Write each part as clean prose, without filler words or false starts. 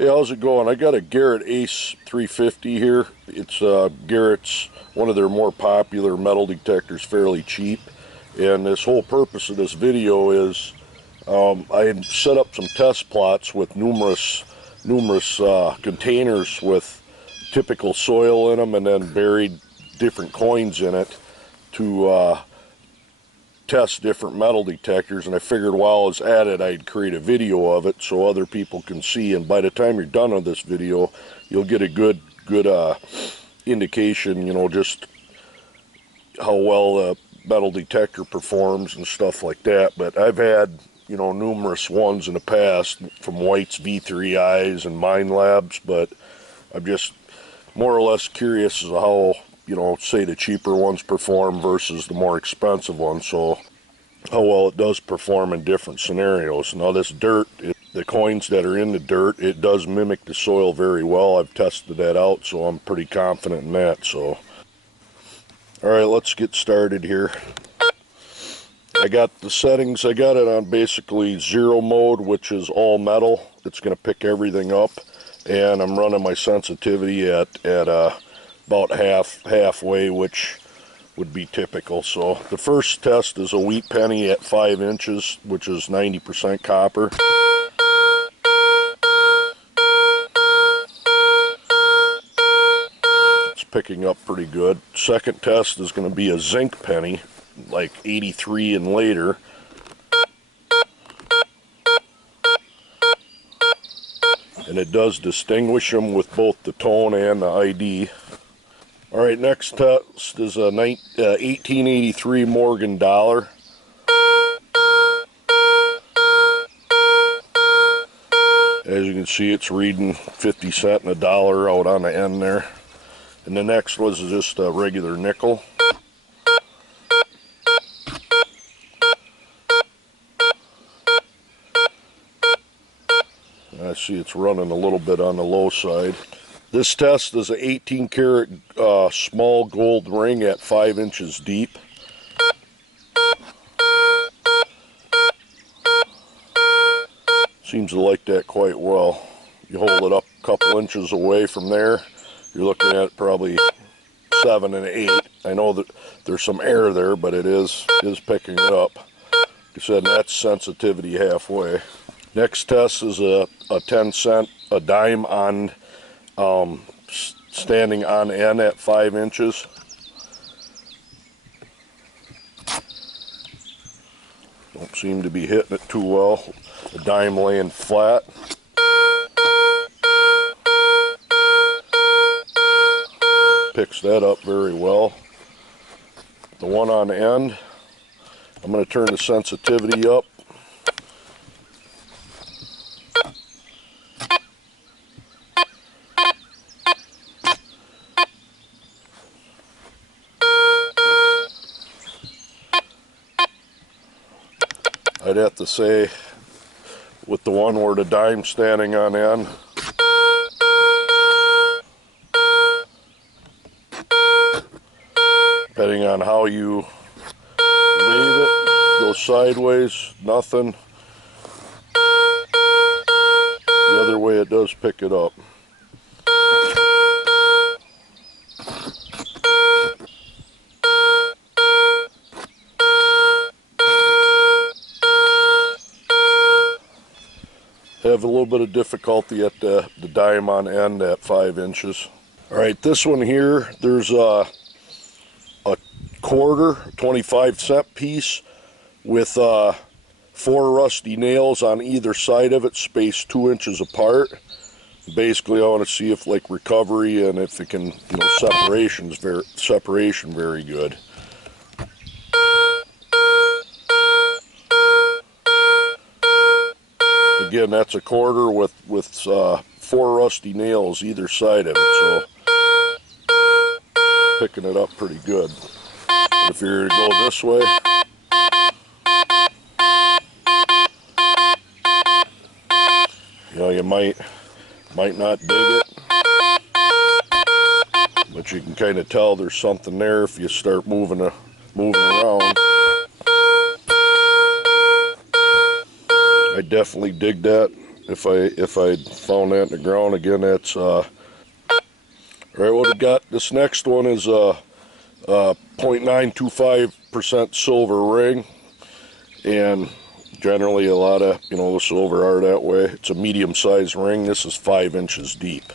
Hey, how's it going? I got a Garrett Ace 350 here. It's Garrett's, one of their more popular metal detectors, fairly cheap. And this whole purpose of this video is I had set up some test plots with numerous containers with typical soil in them, and then buried different coins in it to test different metal detectors. And I figured while I was at it, I'd create a video of it so other people can see, and by the time you're done with this video, you'll get a good indication, you know, just how well a metal detector performs and stuff like that. But I've had, you know, numerous ones in the past from White's V3Is and Mine Labs, but I'm just more or less curious as to how, you know, say the cheaper ones perform versus the more expensive ones, so how well it does perform in different scenarios. Now this dirt, the coins that are in the dirt, it does mimic the soil very well. I've tested that out, so I'm pretty confident in that. So alright, let's get started here. I got the settings, I got it on basically zero mode, which is all metal. It's going to pick everything up, and I'm running my sensitivity at about halfway, which would be typical. So the first test is a wheat penny at 5 inches, which is 90% copper. It's picking up pretty good. Second test is going to be a zinc penny, like 83 and later. And it does distinguish them with both the tone and the ID. Alright, next test is a 1883 Morgan dollar. As you can see, it's reading 50 cents and a dollar out on the end there. And the next was just a regular nickel. I see it's running a little bit on the low side. This test is an 18 karat small gold ring at 5 inches deep. Seems to like that quite well. You hold it up a couple inches away from there, you're looking at probably 7 and 8. I know that there's some air there, but it is picking it up. Like I said, that's sensitivity halfway. Next test is a 10 cent, a dime on standing on end at 5 inches. Don't seem to be hitting it too well. The dime laying flat. Picks that up very well. The one on end, I'm going to turn the sensitivity up. I'd have to say, with the one where the dime's standing on end, depending on how you wave it, go sideways, nothing. The other way it does pick it up. Have a little bit of difficulty at the dime on end at 5 inches. Alright, this one here, there's a quarter, 25-cent piece with 4 rusty nails on either side of it, spaced 2 inches apart. Basically, I want to see if like recovery and if it can, you know, separation very good. Again, that's a quarter with 4 rusty nails either side of it, so picking it up pretty good. But if you're to go this way, you know, you might not dig it, but you can kind of tell there's something there if you start moving around. I definitely dig that, if I found that in the ground again. That's all right. What we got? This next one is a 0.925% silver ring, and generally a lot of the silver are that way. It's a medium-sized ring. This is 5 inches deep.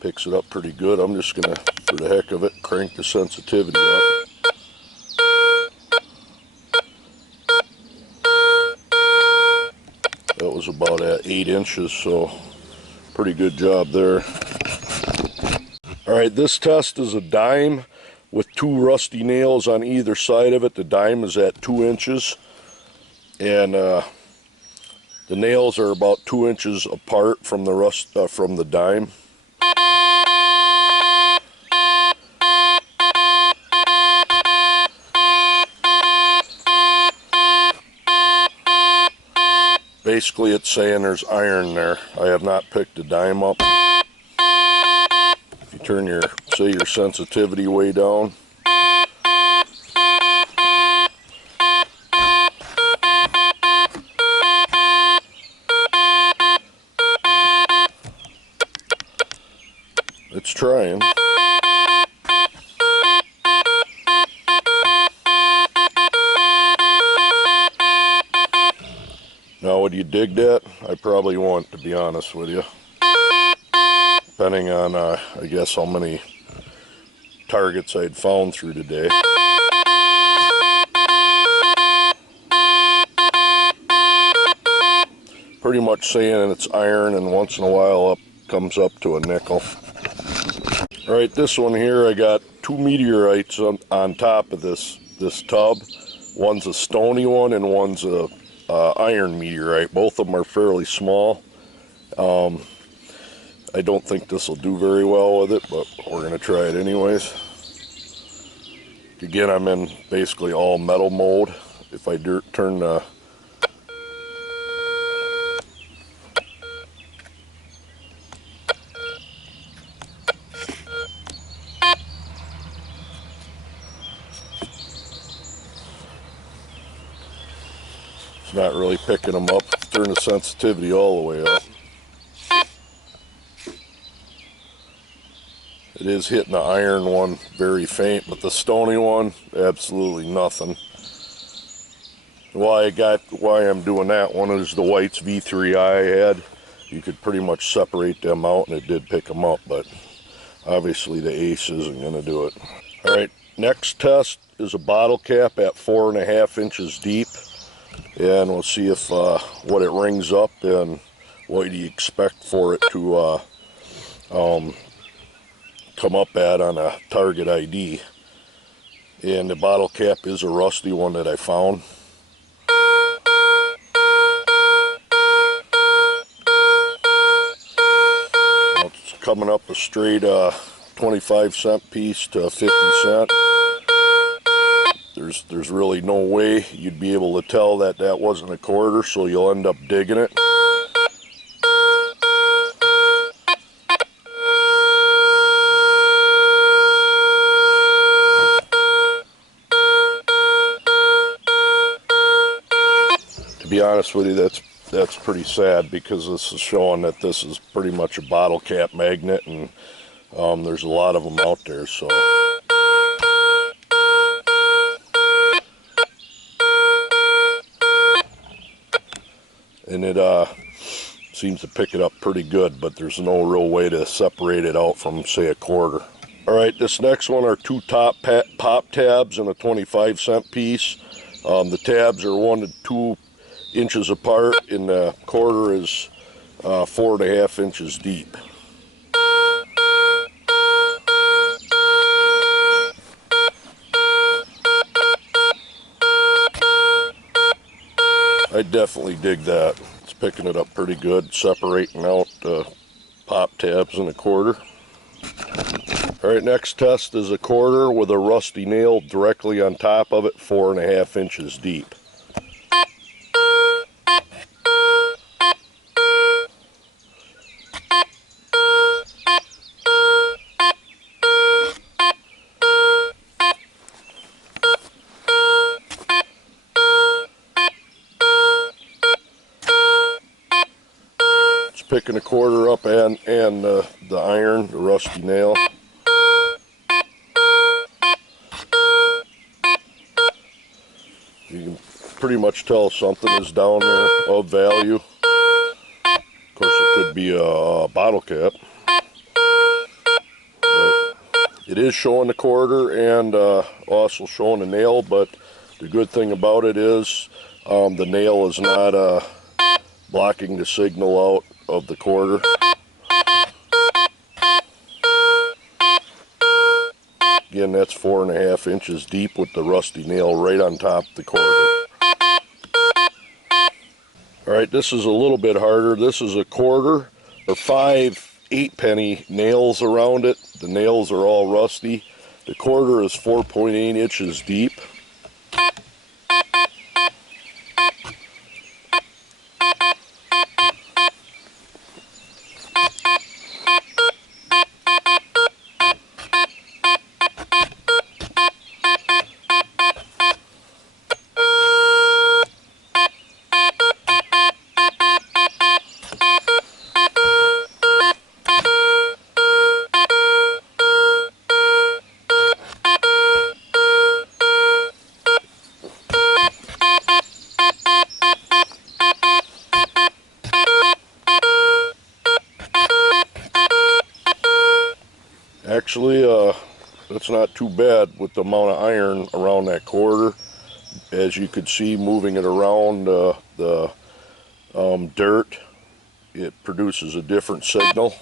Picks it up pretty good. I'm just gonna, for the heck of it, crank the sensitivity up. That was about at 8 inches, so pretty good job there. Alright, this test is a dime with 2 rusty nails on either side of it. The dime is at 2 inches, and the nails are about 2 inches apart from the from the dime. Basically, it's saying there's iron there. I have not picked the dime up. If you turn your sensitivity way down, it's trying. Now, would you dig that? I probably won't, to be honest with you. Depending on, I guess, how many targets I'd found through today. Pretty much saying it's iron, and once in a while comes up to a nickel. Alright, this one here, I got 2 meteorites on top of this tub. One's a stony one and one's a iron meteorite. Both of them are fairly small. I don't think this will do very well with it, but we're going to try it anyways. Again, I'm in basically all metal mode. If I turn the... It's not really picking them up. Turn the sensitivity all the way up. It is hitting the iron one very faint, but the stony one, absolutely nothing. Why I'm doing that one is the whites V3i I had. You could pretty much separate them out, and it did pick them up, but obviously the Ace isn't going to do it. Alright, next test is a bottle cap at 4.5 inches deep, and we'll see if what it rings up and what do you expect for it to come up at on a target ID. And the bottle cap is a rusty one that I found. It's coming up a straight 25-cent piece to 50 cent. There's really no way you'd be able to tell that that wasn't a quarter, so you'll end up digging it. To be honest with you, that's pretty sad, because this is showing that this is pretty much a bottle cap magnet, and there's a lot of them out there. So, and it seems to pick it up pretty good, but there's no real way to separate it out from, say, a quarter. All right, this next one are 2 pop tabs and a 25-cent piece. The tabs are 1 to 2 inches apart, and the quarter is 4.5 inches deep. I definitely dig that. It's picking it up pretty good, separating out the pop tabs and a quarter. Alright, next test is a quarter with a rusty nail directly on top of it, 4.5 inches deep. just picking the quarter up and the iron, the rusty nail. You can pretty much tell something is down there of value. Of course, it could be a bottle cap, but it is showing the quarter and also showing the nail. But the good thing about it is the nail is not blocking the signal out of the quarter. Again, that's 4.5 inches deep with the rusty nail right on top of the quarter. Alright, this is a little bit harder. This is a quarter or 5 8-penny nails around it. The nails are all rusty. The quarter is 4.8 inches deep. Actually, that's not too bad with the amount of iron around that quarter. As you could see, moving it around the dirt, it produces a different signal.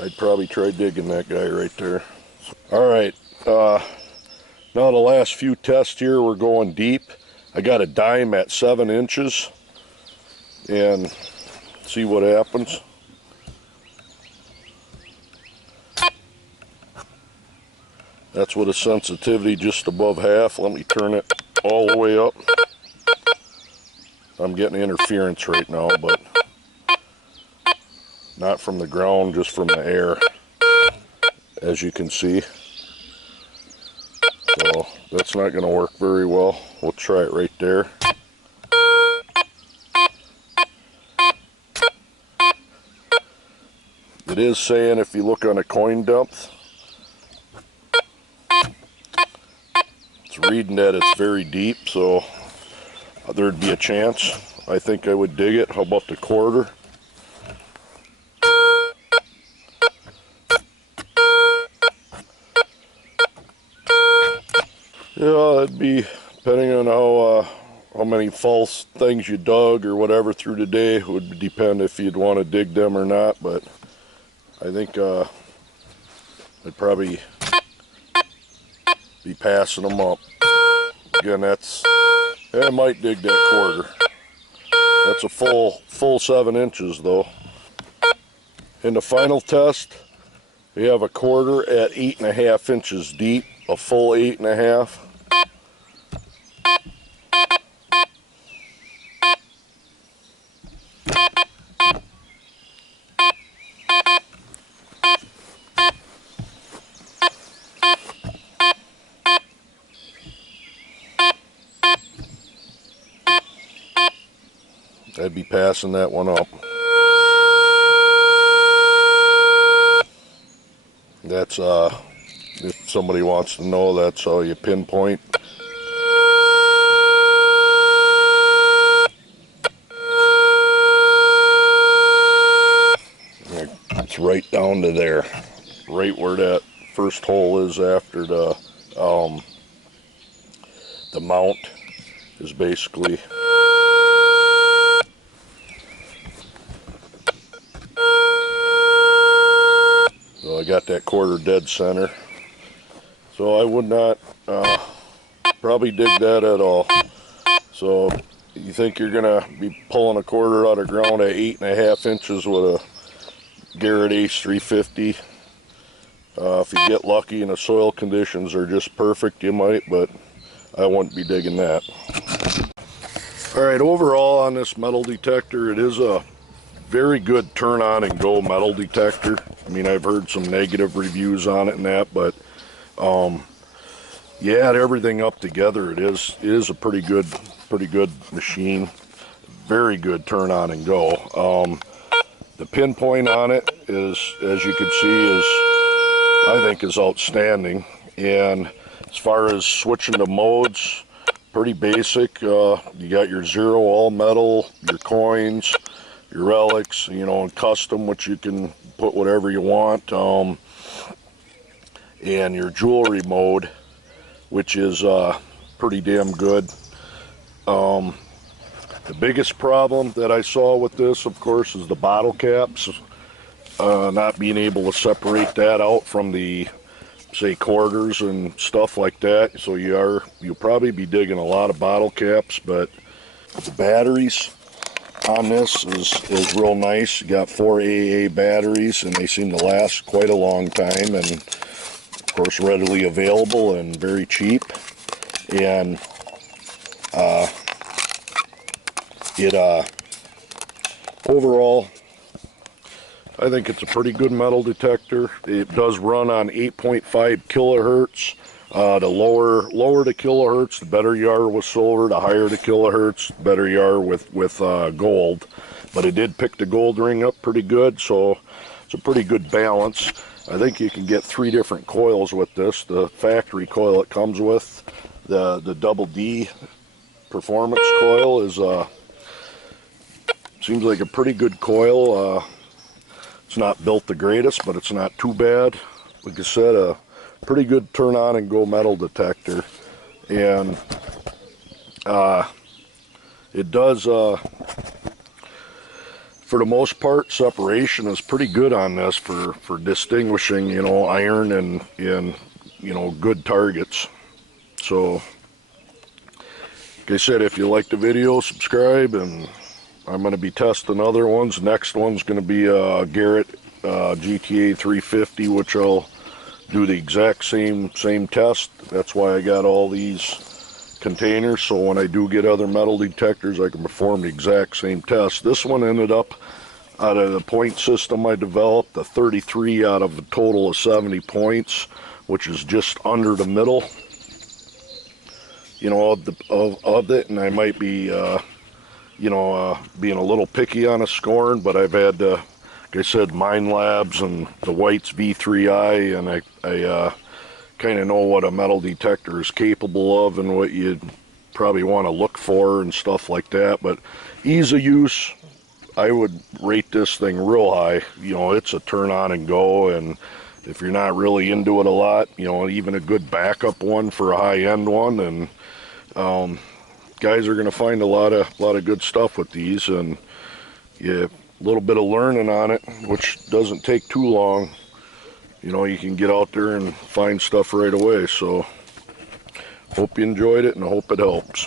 I'd probably try digging that guy right there. Alright, now the last few tests here, we're going deep. I got a dime at 7 inches and see what happens. That's with a sensitivity just above half. Let me turn it all the way up. I'm getting interference right now, but not from the ground, just from the air, as you can see. So that's not going to work very well. We'll try it right there. It is saying if you look on a coin depth, it's reading that it's very deep, so there'd be a chance. I think I would dig it. How about the quarter? Yeah, it'd be depending on how many false things you dug or whatever through the day. It would depend if you'd want to dig them or not, but I think I'd probably be passing them up. Again, I might dig that quarter. That's a full 7 inches though. In the final test, we have a quarter at 8.5 inches deep, a full 8.5. I'd be passing that one up. That's if somebody wants to know, that's how you pinpoint. It's right down to there, right where that first hole is after the mount is basically. So I got that quarter dead center. So I would not probably dig that at all. So you think you're gonna be pulling a quarter out of ground at 8.5 inches with a Garrett Ace 350. If you get lucky and the soil conditions are just perfect, you might, but I wouldn't be digging that. Alright, overall on this metal detector, it is a very good turn on and go metal detector. I mean, I've heard some negative reviews on it and that, but add everything up together, it is a pretty good machine. Very good turn on and go. The pinpoint on it is, as you can see, I think is outstanding. And as far as switching to modes, pretty basic. You got your zero, all metal, your coins, your relics, you know, and custom, which you can put whatever you want. And your jewelry mode, which is pretty damn good. The biggest problem that I saw with this, of course, is the bottle caps. Not being able to separate that out from the, say, quarters and stuff like that. So you'll probably be digging a lot of bottle caps, but the batteries on this is real nice. You got 4 AA batteries, and they seem to last quite a long time, and of course readily available and very cheap. And overall, I think it's a pretty good metal detector. It does run on 8.5 kilohertz. The lower the kilohertz, the better you are with silver. The higher the kilohertz, the better you are with gold. But it did pick the gold ring up pretty good, so it's a pretty good balance. I think you can get 3 different coils with this. The factory coil it comes with, the double D performance coil is seems like a pretty good coil. It's not built the greatest, but it's not too bad. Like I said, a pretty good turn on and go metal detector. And it does, for the most part, separation is pretty good on this for distinguishing, you know, iron and you know, good targets. So, like I said, if you like the video, subscribe, and I'm going to be testing other ones. Next one's going to be Garrett GTA 350, which I'll do the exact same test. That's why I got all these containers, so when I do get other metal detectors, I can perform the exact same test. This one ended up, out of the point system I developed, a 33 out of a total of 70 points, which is just under the middle, you know, of it. And I might be you know, being a little picky on a scoring, but I've had, like I said, Mine Labs and the White's V3i, and I kind of know what a metal detector is capable of and what you'd probably want to look for and stuff like that. But ease of use, I would rate this thing real high. You know, it's a turn on and go, and if you're not really into it a lot, you know, even a good backup one for a high-end one. And guys are going to find a lot of good stuff with these, and yeah, a little bit of learning on it, which doesn't take too long. You know, you can get out there and find stuff right away. So hope you enjoyed it, and I hope it helps.